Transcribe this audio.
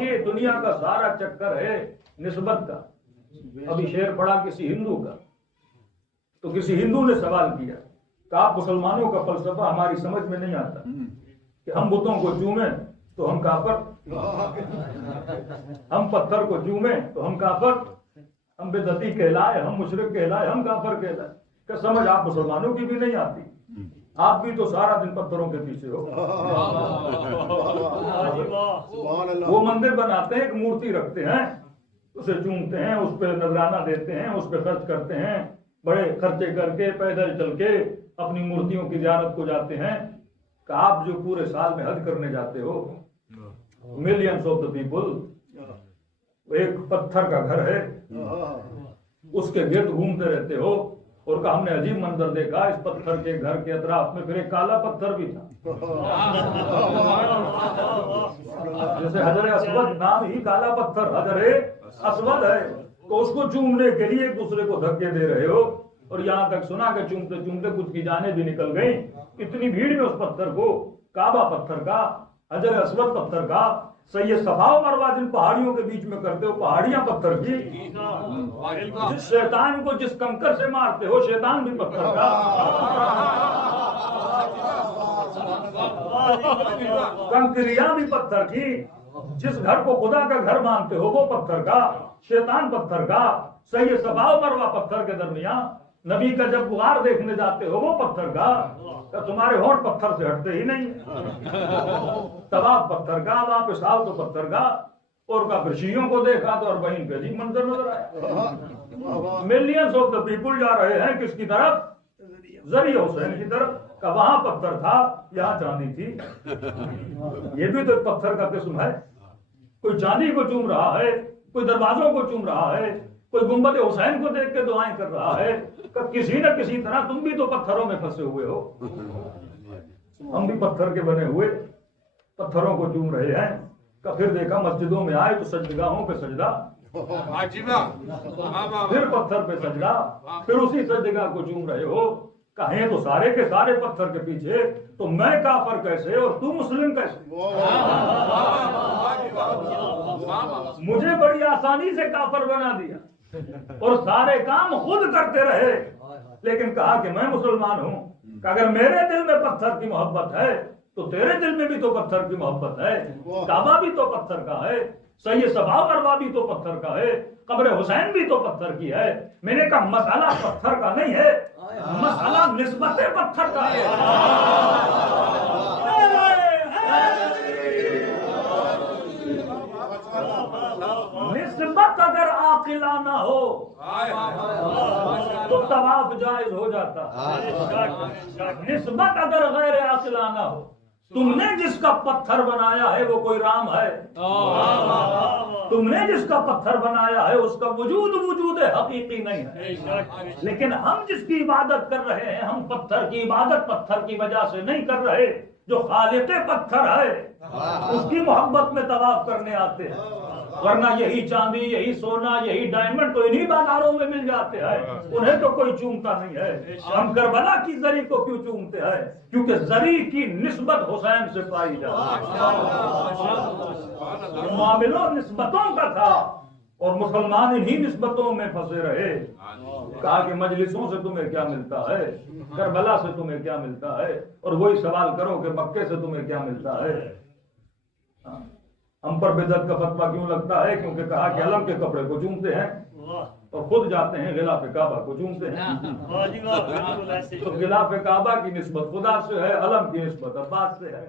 देखिए दुनिया का सारा चक्कर है निस्बत का। अभी शेर पढ़ा किसी हिंदू का, तो किसी हिंदू ने सवाल किया कि आप मुसलमानों का फलसफा हमारी समझ में नहीं आता कि हम बुतों को चूमे तो हम काफर, हम पत्थर को चूमे तो हम काफर, हम बेदती कहलाए, हम मुशरिक कहलाए, हम काफर कहलाए। क्या समझ आप मुसलमानों की भी नहीं आती? आप भी तो सारा दिन पत्थरों के पीछे हो। वो मंदिर बनाते हैं, एक मूर्ति रखते हैं, उसे चूमते हैं, उस पर नजराना देते हैं, उस पर खर्च करते हैं, बड़े खर्चे करके पैदल चल के अपनी मूर्तियों की ज़ियारत को जाते हैं। कि आप जो पूरे साल में हज करने जाते हो, मिलियंस ऑफ द पीपल, एक पत्थर का घर है, उसके गिर्द घूमते रहते हो, और कहा हमने अजीब मंजर देखा, इस पत्थर के घर के अतराफ में फिर एक काला पत्थर भी था। जैसे हजर अस्वद नाम ही काला पत्थर हजर अस्वद है, तो उसको चूमने के लिए एक दूसरे को धक्के दे रहे हो। और यहाँ तक सुना कि चूमते चूमते कुछ की जाने भी निकल गई। इतनी भीड़ में उस पत्थर को, काबा पत्थर का, हजर अस्वद पत्थर का, सही सफा मरवा जिन पहाड़ियों के बीच में करते हो, पहाड़ियां पत्थर की, जिस शैतान को जिस कंकर से मारते हो, शैतान भी पत्थर का, कंकरियां भी पत्थर की, जिस घर को खुदा का घर मानते हो वो पत्थर का, शैतान पत्थर का, सही सफा मरवा पत्थर के दरमियान नबी का जब गुहार देखने जाते हो वो पत्थर का, तो तुम्हारे होंठ पत्थर से हटते ही नहीं। तवाफ पत्थर का, वापस आओ तो पत्थर का, और का फिर शीयों को देखा तो और वहीं पे अजीब मंजर नजर आया। मिलियंस ऑफ द पीपुल जा रहे हैं किसकी तरफ? जरिए हुसैन की तरफ। का वहां पत्थर था, यहाँ चांदी थी। ये भी तो पत्थर का किस्म है। कोई चांदी को चूम रहा है, कोई दरवाजों को चूम रहा है, कोई गुंबद हुसैन को देख के दुआएं कर रहा है। किसी न किसी तरह तुम भी तो पत्थरों में फंसे हुए हो। हम भी पत्थर के बने हुए पत्थरों को चूम रहे हैं। का फिर देखा मस्जिदों में आए तो सजदगाहों पे सजदा, फिर पत्थर पे सजदा, फिर उसी सजदगाह को चूम रहे हो। कहें तो सारे के सारे पत्थर के पीछे, तो मैं काफर कैसे और तू मुस्लिम कैसे? मुझे बड़ी आसानी से काफर बना दिया और सारे काम खुद करते रहे, लेकिन कहा कि मैं मुसलमान हूँ। अगर मेरे दिल में पत्थर की मोहब्बत है तो तेरे दिल में भी तो पत्थर की मोहब्बत है। काबा भी तो पत्थर का है, सही सफा मरवा भी तो पत्थर का है, कब्र हुसैन भी तो पत्थर की है। मैंने कहा मसाला पत्थर का नहीं है, मसाला निस्बत पत्थर का है। निस्बत अगर आकिलाना हो तो तवाफ जायज हो जाता। निस्बत अगर गैर आकिलाना हो, तुमने जिसका पत्थर बनाया है वो कोई राम है, तुमने जिसका पत्थर बनाया है उसका वजूद हकीकी नहीं है। लेकिन हम जिसकी इबादत कर रहे हैं, हम पत्थर की इबादत पत्थर की वजह से नहीं कर रहे। जो खालिक़े पत्थर है उसकी मोहब्बत में तवाफ करने आते हैं, वरना यही चांदी, यही सोना, यही डायमंड तो इन्हीं बाजारों में मिल जाते हैं, उन्हें तो कोई चूमता नहीं है। हम करबला की जरी को क्यों चूमते हैं? क्योंकि जरी की निस्बत हुसैन से पाई जाती है। मामला निस्बतों का था और मुसलमान इन्हीं निस्बतों में फंसे रहे। कहा कि मजलिसों से तुम्हें क्या मिलता है, करबला से तुम्हें क्या मिलता है, और वही सवाल करो कि मक्के से तुम्हें क्या मिलता है। हम पर बिदअत का फतवा क्यों लगता है? क्योंकि कहा कि अलम के कपड़े को चूमते हैं और खुद जाते हैं गिलाफ काबा को चूमते हैं। तो गिलाफ काबा की निस्बत खुदा से है, अलम की निस्बत अब्बास से है।